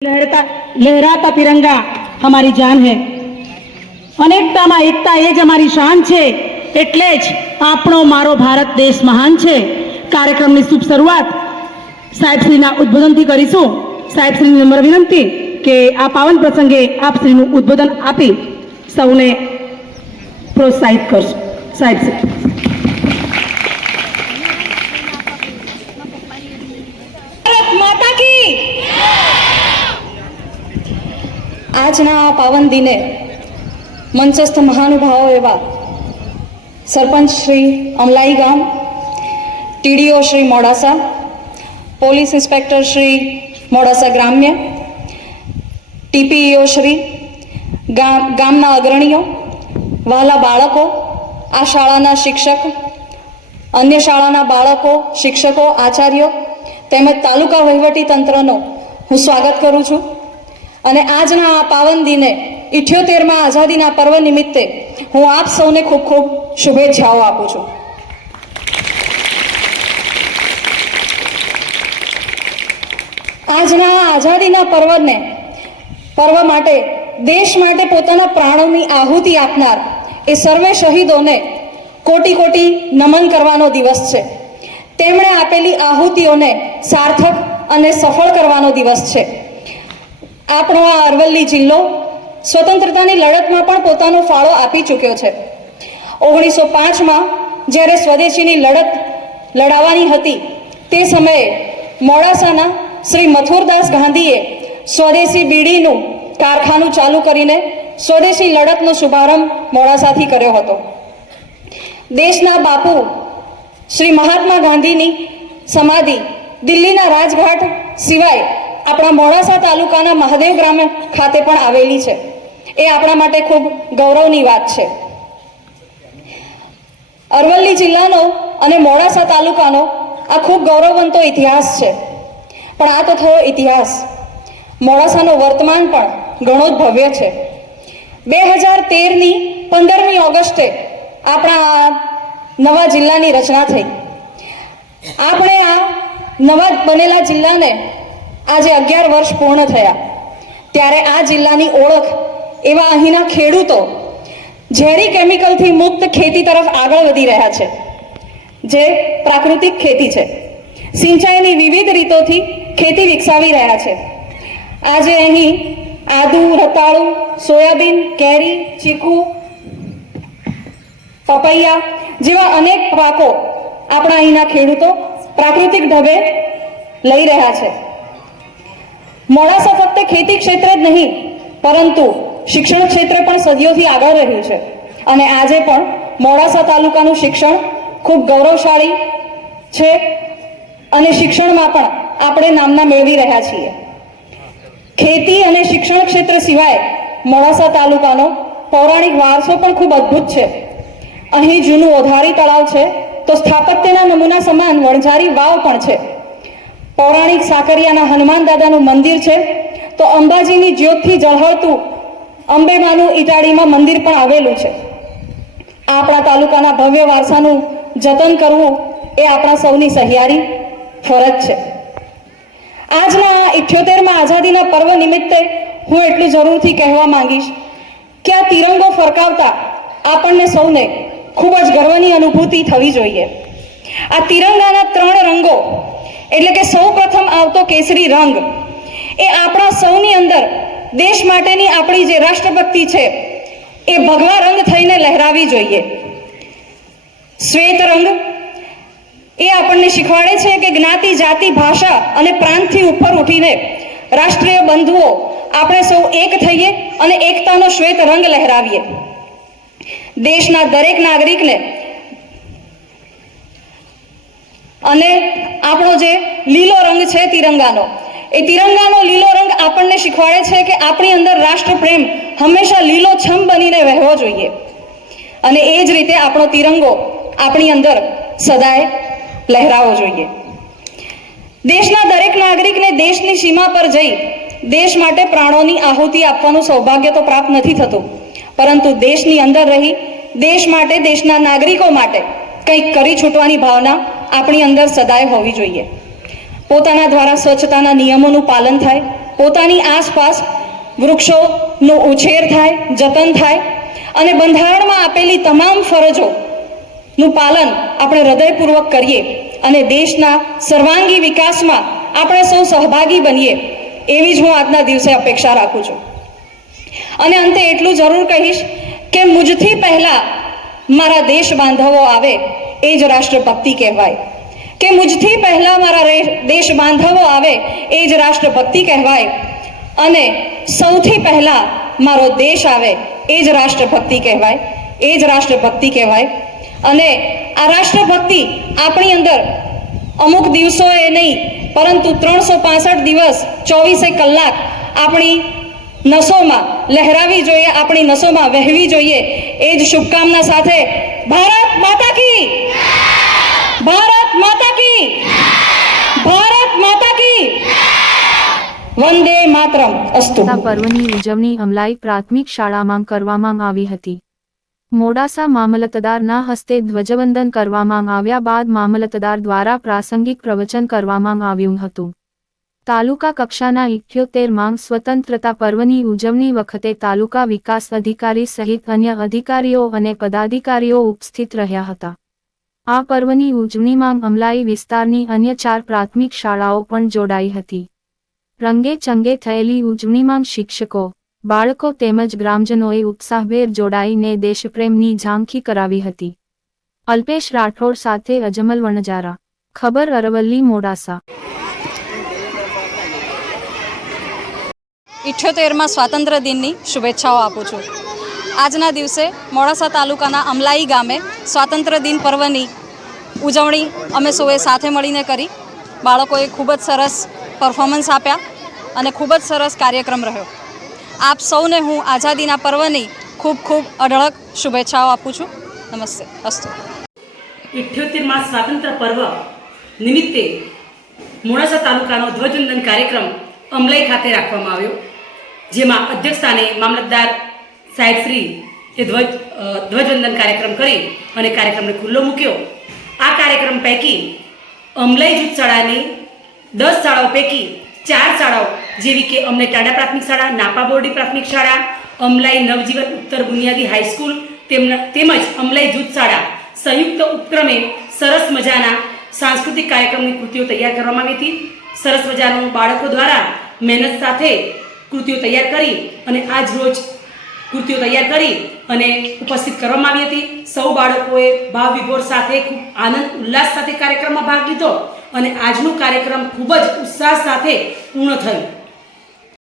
लहराता तिरंगा हमारी जान है। अनेकतामां एकता ए ज अमारी शान छे। एटले ज आपणो मारो भारत देश महान छे। कार्यक्रमनी शुभ शरूआत साहेबश्रीना उद्बोधनथी करीशुं। साहेबश्रीनी नम्र विनंती के आ पावन प्रसंगे आपश्रीनुं उद्बोधन आपी सौने प्रोत्साहित करशो। साहेबश्री આજના આ પાવન દિને મંચસ્થ મહાનુભાવો એવા સરપંચ શ્રી અમલાઈ ગામ, TDO Shri Modasa, police inspector Shri Modasa ગ્રામ્ય, ટીપીઈઓ શ્રી, ગામના અગ્રણીઓ, વહાલા બાળકો, આ શાળાના શિક્ષક, અન્ય શાળાના બાળકો, શિક્ષકો, આચાર્યો તેમજ તાલુકા વહીવટી તંત્રનો હું સ્વાગત કરું છું અને આજના આ પાવન દિને 78મા આઝાદીના પર્વ નિમિત્તે હું આપ સૌને ખૂબ ખૂબ શુભેચ્છાઓ આપું છું। આજના આઝાદીના પર્વ માટે દેશ માટે પોતાના પ્રાણોની આહુતિ આપનાર એ સર્વે શહીદોને કોટી કોટી નમન કરવાનો દિવસ છે। તેમણે આપેલી આહુતિઓને સાર્થક અને સફળ કરવાનો દિવસ છે। આપણો આ અરવલ્લી જિલ્લો સ્વતંત્રતાની લડતમાં પણ પોતાનો ફાળો આપી ચૂક્યો છે। 1905માં જ્યારે સ્વદેશીની લડત લડાવવાની હતી તે સમયે મોડાસાના શ્રી મથુરદાસ ગાંધીએ સ્વદેશી બીડીનું કારખાનું ચાલુ કરીને સ્વદેશી લડતનો શુભારંભ મોડાસાથી કર્યો હતો। દેશના બાપુ શ્રી મહાત્મા ગાંધીની સમાધિ દિલ્હીના રાજઘાટ સિવાય આપણા મોડાસા તાલુકાના મહાદેવ ગ્રામ ખાતે પણ આવેલી છે। એ આપણા માટે ખૂબ ગૌરવની વાત છે। અરવલ્લી જિલ્લાનો અને મોડાસા તાલુકાનો આ ખૂબ ગૌરવવંતો ઇતિહાસ છે, પણ આ તો થયો ઇતિહાસ। મોડાસાનો વર્તમાન પણ ઘણો જ ભવ્ય છે। 2013ની 15મી ઓગસ્ટે આપણા નવા જિલ્લાની રચના થઈ। આપણે આ નવા બનેલા જિલ્લાને આજે 11 વર્ષ પૂર્ણ થયા ત્યારે આ જિલ્લાની ઓળખ એવા અહીંના ખેડૂતો ઝેરી કેમિકલથી મુક્ત ખેતી તરફ આગળ વધી રહ્યા છે, જે પ્રાકૃતિક ખેતી છે। સિંચાઈની વિવિધ રીતોથી ખેતી વિકસાવી રહ્યા છે। આજે અહીં આદુ, રતાળુ, સોયાબીન, કેરી, ચીકુ, પપૈયા જેવા અનેક પાકો આપણા અહીંના ખેડૂતો પ્રાકૃતિક ઢબે લઈ રહ્યા છે। મોડાસા ફક્ત ખેતી ક્ષેત્રે જ નહીં પરંતુ શિક્ષણ ક્ષેત્રે પણ સદીઓથી આગળ રહ્યું છે અને આજે પણ મોડાસા તાલુકાનું શિક્ષણ ખૂબ ગૌરવશાળી છે અને શિક્ષણમાં પણ આપણે નામના મેળવી રહ્યા છીએ। ખેતી અને શિક્ષણ ક્ષેત્ર સિવાય મોડાસા તાલુકાનો પૌરાણિક વારસો પણ ખૂબ અદ્ભુત છે। અહીં જૂનું ઓધારી તળાવ છે તો સ્થાપત્યના નમૂના સમાન વણઝારી વાવ પણ છે। પૌરાણિક સાકરિયાના હનુમાન દાદાનું મંદિર છે તો અંબાજીની જ્યોતથી ઝળહળતું અંબેમાનું ઇટાડીમાં મંદિર પણ આવેલું છે। આપણા તાલુકાના ભવ્ય વારસાનું જતન કરવું એ આપણા સૌની સહિયારી ફરજ છે। આજના 78મા આઝાદીના પર્વ નિમિત્તે હું એટલું જરૂરથી કહેવા માંગીશ કે આ તિરંગો ફરકાવતા આપણને સૌને ખૂબ જ ગર્વની અનુભૂતિ થવી જોઈએ। આ તિરંગાના 3 રંગો એટલે કે સૌ પ્રથમ આવતો કેસરી રંગ એ આપણા સૌની અંદર દેશ માટેની આપણી જે રાષ્ટ્રભક્તિ છે એ ભગવા રંગ થઈને લહેરાવી જોઈએ। શ્વેત રંગ એ આપણને શીખવાડે છે કે જ્ઞાતિ, જાતિ, ભાષા અને પ્રાંતથી ઉપર ઉઠીને રાષ્ટ્રીય બંધુઓ આપણે સૌ એક થઈએ અને એકતાનો શ્વેત રંગ લહેરાવીએ। દેશના દરેક નાગરિકને અને આપણો જે લીલો રંગ છે તિરંગાનો, એ તિરંગાનો લીલો રંગ આપણને શીખવાડે છે કે આપણી અંદર રાષ્ટ્રપ્રેમ હંમેશા લીલોછમ બનીને વહેવો જોઈએ અને એ જ રીતે આપણો તિરંગો આપણી અંદર સદાય લહેરાવો જોઈએ। દેશના દરેક નાગરિકને દેશની સીમા પર જઈ દેશ માટે પ્રાણોની આહુતિ આપવાનું સૌભાગ્ય તો પ્રાપ્ત નથી થતું, પરંતુ દેશની અંદર રહી દેશ માટે, દેશના નાગરિકો માટે કંઈક કરી છૂટવાની ભાવના આપણી અંદર સદાય હોવી જોઈએ। પોતાના દ્વારા સ્વચ્છતાના નિયમોનું પાલન થાય, પોતાની આસપાસ વૃક્ષોનો ઉછેર થાય, જતન થાય અને બંધારણમાં આપેલી તમામ ફરજોનું પાલન આપણે હૃદયપૂર્વક કરીએ અને દેશના સર્વાંગી વિકાસમાં આપણે સૌ સહભાગી બનીએ એવી જ હું આજના દિવસે અપેક્ષા રાખું છું. અને અંતે એટલું જરૂર કહીશ કે મુજથી પહેલા મારા દેશ બાંધવો આવે એ જ રાષ્ટ્રભક્તિ કહેવાય, કે મુજથી પહેલા મારા દેશ બાંધવો આવે એ જ રાષ્ટ્રભક્તિ કહેવાય, અને સૌથી પહેલા મારો દેશ આવે એ જ રાષ્ટ્રભક્તિ કહેવાય, એ જ રાષ્ટ્રભક્તિ કહેવાય. અને આ રાષ્ટ્રભક્તિ આપણી અંદર અમુક દિવસોએ નહીં પરંતુ 365 દિવસ 24 કલાક આપણી નસોમાં લહેરાવી જોઈએ, આપણી નસોમાં વહેવી જોઈએ. એ જ શુભકામના સાથે ભારત માતા કી, ભારત માતા કી, ભારત માતા કી, વંદે માતરમ. અસ્તુ. પર્વની ઉજવણી અમલાઈ પ્રાથમિક શાળામાં કરવામાં આવી હતી. મોડાસા મામલતદારના હસ્તે ધ્વજવંદન કરવામાં આવ્યા બાદ મામલતદાર દ્વારા પ્રાસંગિક પ્રવચન કરવામાં આવ્યું હતું. તાલુકા કક્ષાના 78માં સ્વતંત્રતા પર્વની ઉજવણી વખતે તાલુકા વિકાસ અધિકારી સહિત અન્ય અધિકારીઓ અને પદાધિકારીઓ ઉપસ્થિત રહ્યા હતા. આ પર્વની ઉજવણીમાં અમલાઈ વિસ્તારની અન્ય 4 પ્રાથમિક શાળાઓ પણ જોડાઈ હતી. રંગે ચંગે થયેલી ઉજવણીમાં શિક્ષકો, બાળકો તેમજ ગ્રામજનોએ ઉત્સાહભેર જોડાઈને દેશપ્રેમની ઝાંખી કરાવી હતી. અલ્પેશ રાઠોડ સાથે અજમલ વણજારા. ખબર અરવલ્લી મોડાસા. 78માં સ્વાતંત્ર્ય દિનની શુભેચ્છાઓ આપું છું. આજના દિવસે મોડાસા તાલુકાના અમલાઈ ગામે સ્વાતંત્ર્ય દિન પર્વની ઉજવણી અમે સૌએ સાથે મળીને કરી. બાળકોએ ખૂબ જ સરસ પરફોર્મન્સ આપ્યા અને ખૂબ જ સરસ કાર્યક્રમ રહ્યો. આપ સૌને હું આઝાદીના પર્વની ખૂબ ખૂબ અઢળક શુભેચ્છાઓ આપું છું. નમસ્તે. અસ્તુ. 78માં સ્વાતંત્ર્ય પર્વ નિમિત્તે મોડાસા તાલુકાનો ધ્વજવંદન કાર્યક્રમ અમલાઈ ખાતે રાખવામાં આવ્યો, જેમાં અધ્યક્ષસ્થાને મામલતદાર સાહેબ શ્રી એ ધ્વજવંદન કાર્યક્રમ કરી અને કાર્યક્રમને ખુલ્લો મૂક્યો. આ કાર્યક્રમ પૈકી અમલાઈ જૂથ શાળાની 10 શાળાઓ પૈકી 4 શાળાઓ જેવી કે અમલાઈ ટાડા પ્રાથમિક શાળા, નાપા બોરડી પ્રાથમિક શાળા, અમલાઈ નવજીવન ઉત્તર બુનિયાદી હાઈસ્કૂલ તેમજ અમલાઈ જૂથ શાળા સંયુક્ત ઉપક્રમે સરસ મજાના સાંસ્કૃતિક કાર્યક્રમની કૃતિઓ તૈયાર કરવામાં આવી હતી. સરસ મજાનું બાળકો દ્વારા મહેનત સાથે કૃતિઓ તૈયાર કરી અને આજ રોજ કૃતિઓ તૈયાર કરી અને ઉપસ્થિત કરવામાં આવી હતી. સૌ બાળકોએ ભાવ વિભોર સાથે ખૂબ આનંદ ઉલ્લાસ સાથે કાર્યક્રમમાં ભાગ લીધો અને આજનો કાર્યક્રમ ખૂબ જ ઉત્સાહ સાથે પૂર્ણ થયો.